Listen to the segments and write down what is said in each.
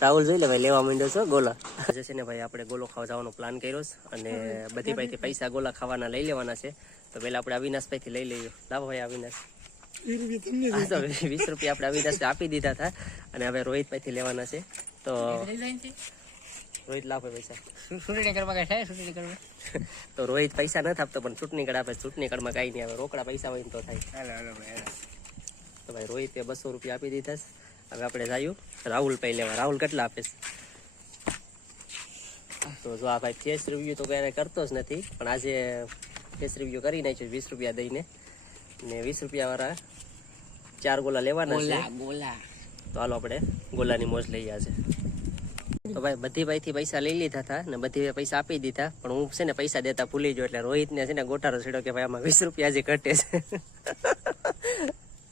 રાહુલ જોઈ લે ભાઈ લેવા માંડ્યો છો ગોલા. આજે છે ને ભાઈ આપણે ગોલો ખાવા જવાનો પ્લાન કર્યો છે અને બધી ભાઈથી પૈસા ગોલા ખાવાના લઈ લેવાના છે. તો પહેલા આપણે અવિનાશભાઈ થી લઈ લઈએ. લાવો ભાઈ અવિનાશ. 20 રૂપિયા આપણે અવિનાશ આપી દીધા હતા અને હવે રોહિતભાઈ થી લેવાના છે. તો રોહિત લાવો પૈસા. તો રોહિત પૈસા નથી આપતો પણ ચૂંટણી કાર્ડ આપે. ચૂંટણી કાર્ડમાં કઈ નહીં આવે, રોકડા પૈસા હોય ને તો થાય. તો ભાઈ રોહિતે 200 રૂપિયા આપી દીધા છે. હવે આપણે જાયું રાહુલ પૈ લેવા. રાહુલ કેટલા આપે છે? તો જો આ ભાઈ ફેસ રિવ્યુ તો ક્યારે કરતો જ નથી પણ આજે ફેસ રિવ્યુ કરી નાખ્યું 20 રૂપિયા દઈને. ને 20 રૂપિયા વાળા 4 ગોલા લેવાના છે. તો હાલો આપણે ગોલાની મોજ લઈ આજે. તો ભાઈ બધી ભાઈથી પૈસા લઈ લીધા હતા ને બધી પૈસા આપી દીધા પણ હું છે ને પૈસા દેતા ભૂલી ગયો એટલે રોહિતને છે ને ગોટારો છેડ્યો કે ભાઈ આમાં 20 રૂપિયા હજી ઘટે છે.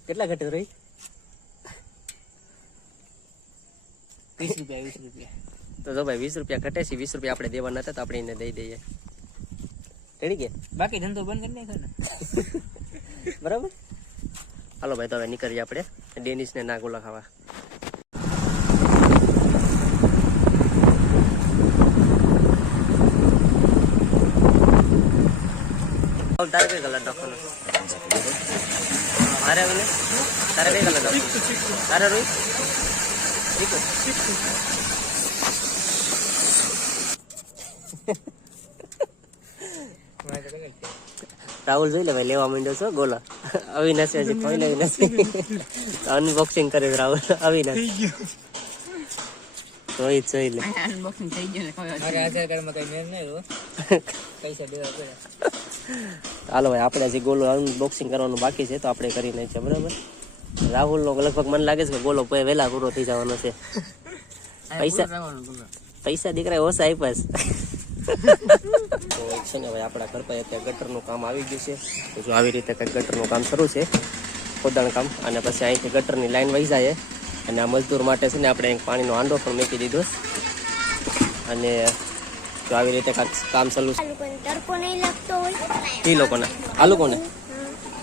કેટલા ઘટે રોહિત? 20 રૂપિયા. તો જો ભાઈ 20 રૂપિયા ઘટે છે. 20 રૂપિયા આપણે દેવાના હતા તો આપણે એને દઈ દઈએ. રેડી કે બાકી ધંધો બંધ કરી નાખ્યો ને. બરાબર. હાલો ભાઈ તો હવે નીકળીએ આપણે ડેનિશને ના ગોલા ખાવા. તારે કઈ કલર નાખવાનો? મારે આવીને તારે કઈ કલર નાખવાનો? તારે રોહિત રાહુલ જોઈ લે ભાઈ લેવા માંડ્યો છો ગોલા. અવિનાશ હજી ખોઈ નથી. અનબોક્સિંગ કરે રાહુલ. અવિનાશ રોહિત જોઈ લે. અનબોક્સિંગ થઈ ગયું. પૈસા દેવા પડ્યા. હાલો ભાઈ આપણે હજી ગોલો અનબોક્સિંગ કરવાનું બાકી છે તો આપણે કરી નાખીએ. બરાબર. રાહુલ નો લગભગ મને લાગે છે કે ગોલો વહેલા પૂરો થઈ જવાનો છે. પૈસા દીકરા ઓછા આપ્યા તો છે ને ભાઈ આપણા ઘર પર અત્યારે ગટરનું કામ આવી ગયું છે. તો જો આવી રીતે કંઈક ગટરનું કામ શરૂ છે, ખોદાણ કામ. અને પછી અહીંથી ગટરની લાઈન વહી જાય અને આ મજદૂર માટે છે ને આપણે પાણીનો હાંડો પણ મૂકી દીધો અને જો આવી રીતે કામ ચાલુ છે. તડકો નહીં લાગતો હોય એ લોકોને આ લોકોને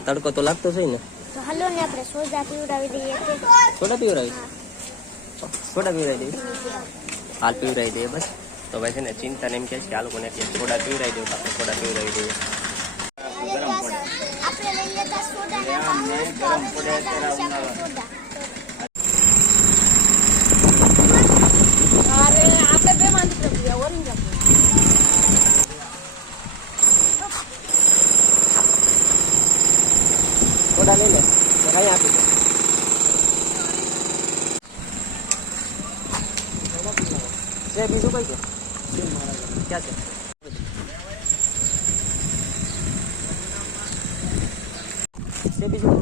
તડકો તો લાગતો છે ને. તો હાલો ને આપણે સોડા પીવડાવી દઈએ. સોડા પીવડાવી દઈએ. હાલ પીવડાવી દઈએ બસ. તો ભાઈ છે ને ચિંતા ને એમ કે છે કે આ લોકોને સોડા પીવડાવી દઈએ તો આપણે સોડા પીવડાવી દઈએ. આપણે લઈ લેતા સોડા ને ગરમ પડે અરે આપણે બે માંથી પ્રક્રિયા ઓરેન્જ સોડા લઈ લે તો કઈ આપી દે. છે બીજું કઈ છે? ક્યાં છે? છે બીજું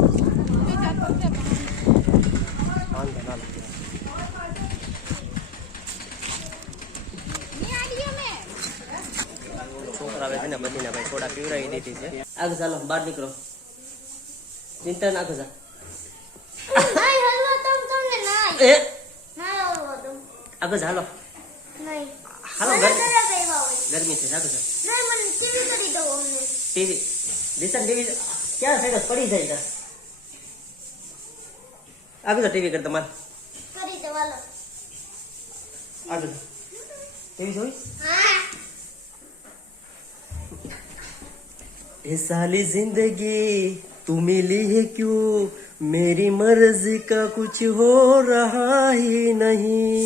છોકરા આવે છે ને બધીને ભાઈ સોડા પીવડાવી દીધી છે. આગળ ચાલો બહાર નીકળો. ચિંતા ના કરતા. નહીં હલવા તમને નહીં એ ના હલવા તમ આગળ ચાલો. નહીં હાલો ગરમી છે. સારું છે. નહીં મને ટીવી કરી દો અમને. ટીવી દિશા ટીવી ક્યાં છે? પડી જાય છે. આગળ ટીવી કર તમારે કરી દો હાલો. આગળ ટીવી જોઈ. હા ये साली जिंदगी तू मिली है क्यों, मेरी मर्जी का कुछ हो रहा ही नहीं,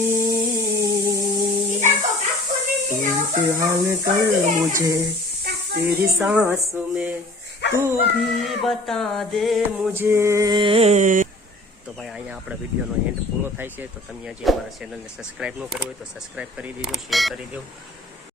इम्तिहान कर मुझे तेरी सांसों में तू भी बता दे मुझे. તો ભાઈ અહીંયા આપણા વિડીયોનો એન્ડ પૂરો થાય છે. તો તમે હજી અમારા ચેનલને સબસ્ક્રાઈબ ન કર્યું હોય તો સબસ્ક્રાઈબ કરી દેજો, શેર કરી દો